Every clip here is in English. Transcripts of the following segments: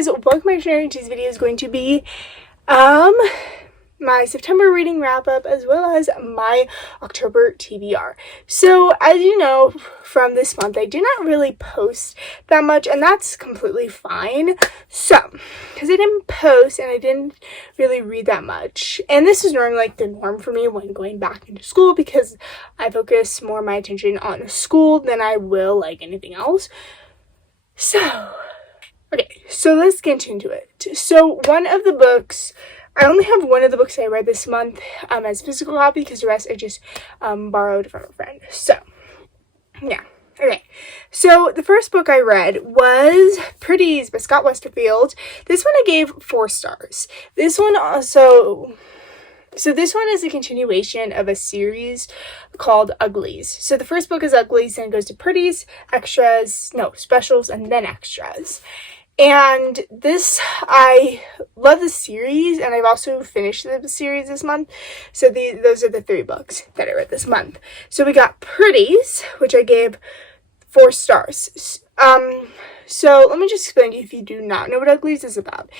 guys, welcome back to today's video. Is going to be my September reading wrap up as well as my October TBR. So as you know from this month, I do not really post that much, and that's completely fine. So because I didn't post and I didn't really read that much, and this is normally like the norm for me when going back into school, because I focus more of my attention on school than I will like anything else. So okay, so let's get into it. So one of the books, I only have one of the books I read this month as physical copy, because the rest I just borrowed from a friend. So yeah, okay. So the first book I read was Pretties by Scott Westerfeld. This one I gave 4 stars. This one also... So this one is a continuation of a series called Uglies. So the first book is Uglies, then it goes to Pretties, specials, and then extras. And this, I love the series, and I've also finished the series this month. So those are the 3 books that I read this month. So we got Pretties, which I gave 4 stars. So let me just explain to you if you do not know what Uglies is about.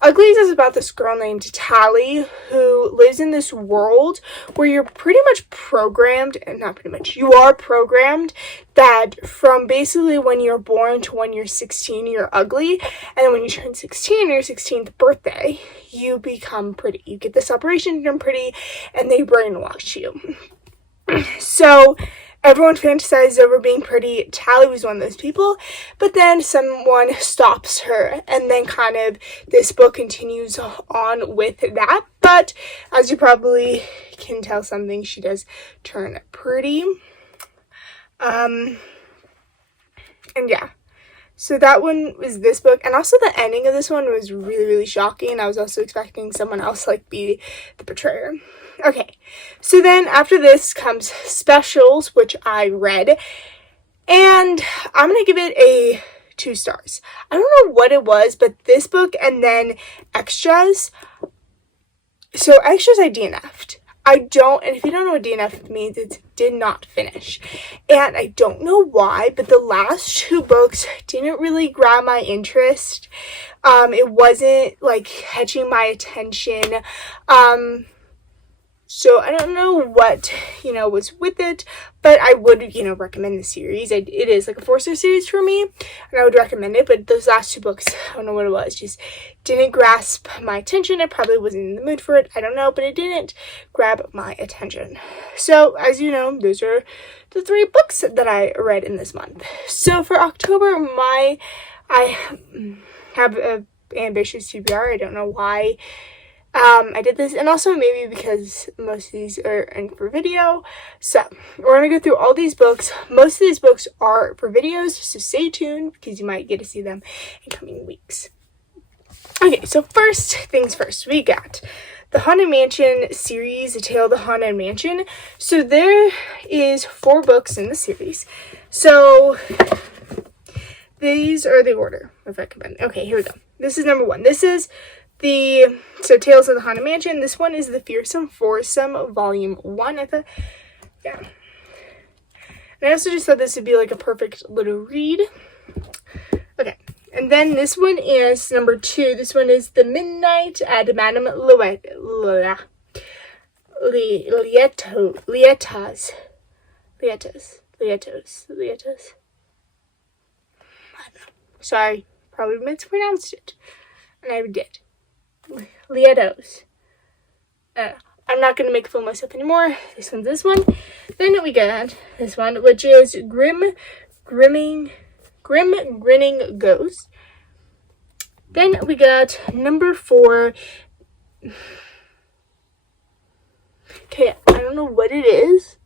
Uglies is about this girl named Tally who lives in this world where you're pretty much programmed, and not pretty much, you are programmed that from basically when you're born to when you're 16, you're ugly. And then when you turn 16, your 16th birthday, you become pretty. You get this operation to turn pretty, and they brainwash you. So everyone fantasizes over being pretty. Tally was one of those people, but then someone stops her, and then kind of this book continues on with that. But as you probably can tell something, she does turn pretty. And yeah. So that one was this book, and also the ending of this one was really, really shocking. I was also expecting someone else like be the betrayer. Okay, so then after this comes Specials, which I read, and I'm going to give it a 2 stars. I don't know what it was, but this book and then Extras. So Extras I DNF'd. And if you don't know what DNF means, it's did not finish. And I don't know why, but the last 2 books didn't really grab my interest. It wasn't like catching my attention. So I don't know what, was with it, but I would, recommend the series. It is like a 4-star series for me, and I would recommend it, but those last 2 books, I don't know what it was, just didn't grasp my attention. I probably wasn't in the mood for it, I don't know, but it didn't grab my attention. So, as you know, those are the 3 books that I read in this month. So for October, I have an ambitious TBR. I don't know why I did this, and also maybe because most of these are in for video. So we're going to go through all these books. Most of these books are for videos, so stay tuned because you might get to see them in coming weeks. Okay, so first things first, we got the Haunted Mansion series, A Tale of the Haunted Mansion. So there is 4 books in the series. So these are the order, if I can. Okay, here we go. This is number 1. This is Tales of the Haunted Mansion. This one is the Fearsome Foursome Volume 1. I thought, yeah. And I also just thought this would be like a perfect little read. Okay. And then this one is number 2. This one is The Midnight at Madame Leota's. Sorry, probably mispronounced it. And I did. Leota's. I'm not going to make a fool of myself anymore. This one's this one. Then we got this one, which is Grinning Ghost. Then we got number 4. Okay, I don't know what it is.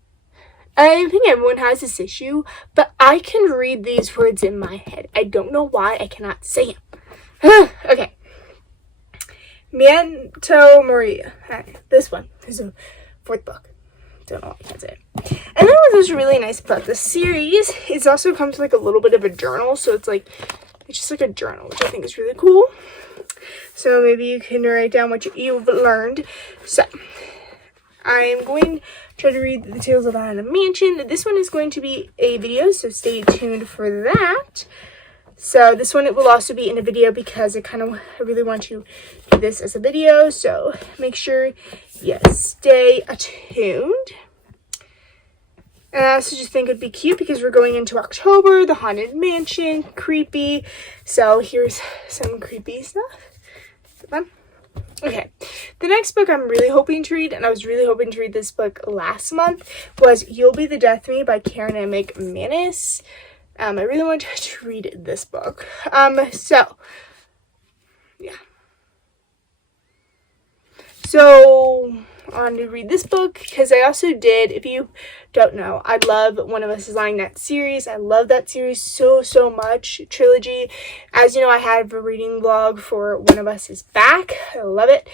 I think everyone has this issue, but I can read these words in my head. I don't know why I cannot say them. Okay. Memento Mori. This one is the 4th book. Don't know why I can't say it. And then this really nice book. The series is also comes with like a little bit of a journal, so it's just like a journal, which I think is really cool. So maybe you can write down what you've learned. So I'm going to try to read the Tales of the Haunted Mansion. This one is going to be a video, so stay tuned for that. So this one, it will also be in a video because I really want to do this as a video. So make sure you stay attuned. And I also just think it'd be cute because we're going into October, the Haunted Mansion, creepy. So here's some creepy stuff. Fun. Okay, the next book I'm really hoping to read, and I was really hoping to read this book last month, was You'll Be the Death of Me by Karen and McManus. I really wanted to read this book. So I wanted to read this book because I also did, if you don't know, I love One of Us is Lying, that series. I love that series so much. Trilogy. As you know, I have a reading vlog for One of Us is Back. I love it.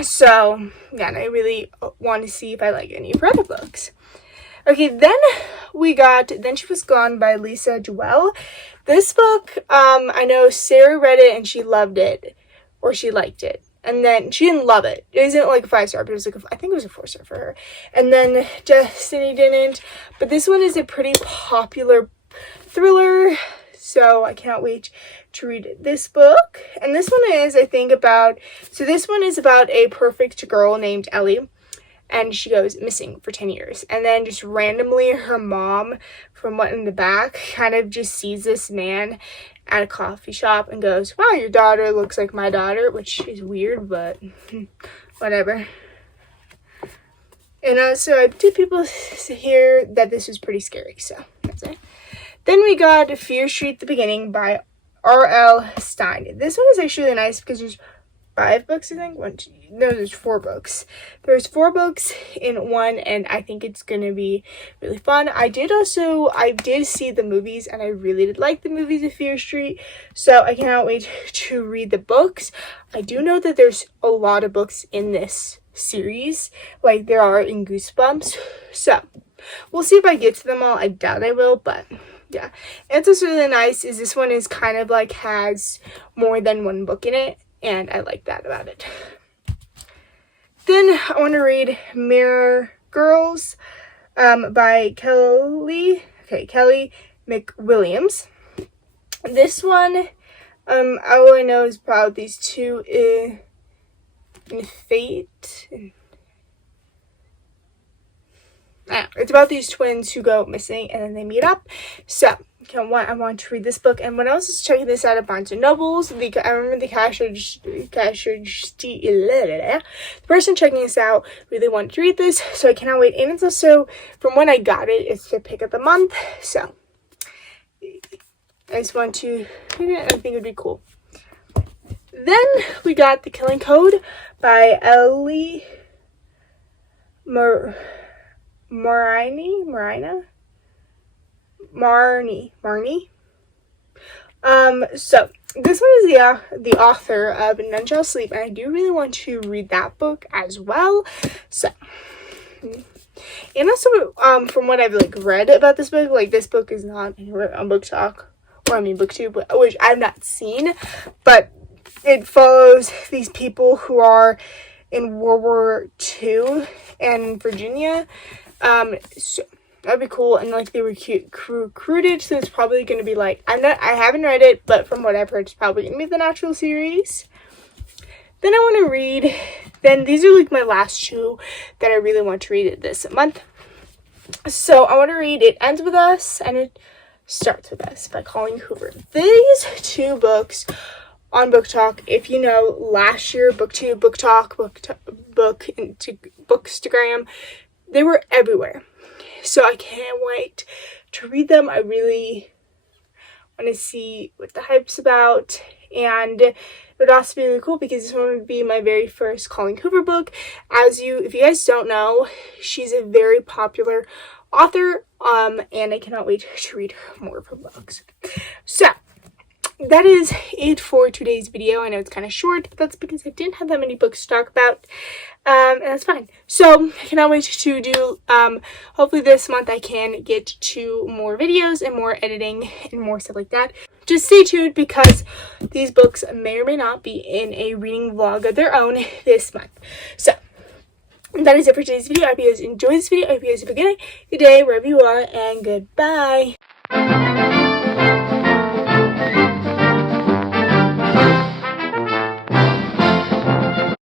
So yeah, and I really want to see if I like any of her other books. Okay, then She Was Gone by Lisa Jewell. This book, I know Sarah read it and she loved it, or she liked it. And then she didn't love it. It isn't like a 5-star, but it was like I think it was a 4-star for her. And then Destiny didn't. But this one is a pretty popular thriller, so I cannot wait to read this book. And this one is, this one is about a perfect girl named Ellie. And she goes missing for 10 years. And then just randomly her mom, from what in the back, kind of just sees this man at a coffee shop and goes, wow, your daughter looks like my daughter, which is weird, but whatever. And so I have 2 people here that this was pretty scary, so that's it. Then we got Fear Street, The Beginning by R.L. Stine. This one is actually really nice because there's 5 books, I think. There's 4 books. There's 4 books in one, and I think it's gonna be really fun. I did see the movies, and I really did like the movies of Fear Street, so I cannot wait to read the books. I do know that there's a lot of books in this series, like there are in Goosebumps, so we'll see if I get to them all. I doubt I will, but yeah. And what's really nice is this one is kind of like has more than one book in it, and I like that about it. Then I want to read Mirror Girls by Kelly McWilliams. This one, all I know is about these 2 in fate. It's about these twins who go missing and then they meet up. So I want to read this book. And when I was checking this out at Barnes & Noble's, I remember the person checking this out really wanted to read this, so I cannot wait. And it's also, from when I got it, it's the pick of the month, so I just want to read it, and I think it would be cool. Then we got The Killing Code by Ellie Marney. So this one is the author of None Shall Sleep, and I do really want to read that book as well. So, and also from what I've read about this book, this book is not anywhere on Book Talk, or BookTube, which I've not seen, but it follows these people who are in World War II in Virginia. So that'd be cool, and they were recruited, so it's probably going to be I haven't read it, but from what I've heard, it's probably going to be the natural series. Then I want to read, these are my last 2 that I really want to read this month. So I want to read It Ends With Us and It Starts With Us by Colleen Hoover. These 2 books on Book Talk, if you know, last year, BookTube, Book Talk, Bookstagram, they were everywhere. So I can't wait to read them. I really want to see what the hype's about. And it would also be really cool because this one would be my very first Colleen Hoover book. If you guys don't know, she's a very popular author. And I cannot wait to read more of her books. So that is it for today's video. I know it's kind of short, but that's because I didn't have that many books to talk about, and that's fine. So I cannot wait to do, hopefully this month I can get to more videos and more editing and more stuff like that. Just stay tuned because these books may or may not be in a reading vlog of their own this month. So that is it for today's video. I hope you guys enjoyed this video. I hope you guys have a good night, good day, wherever you are, and goodbye.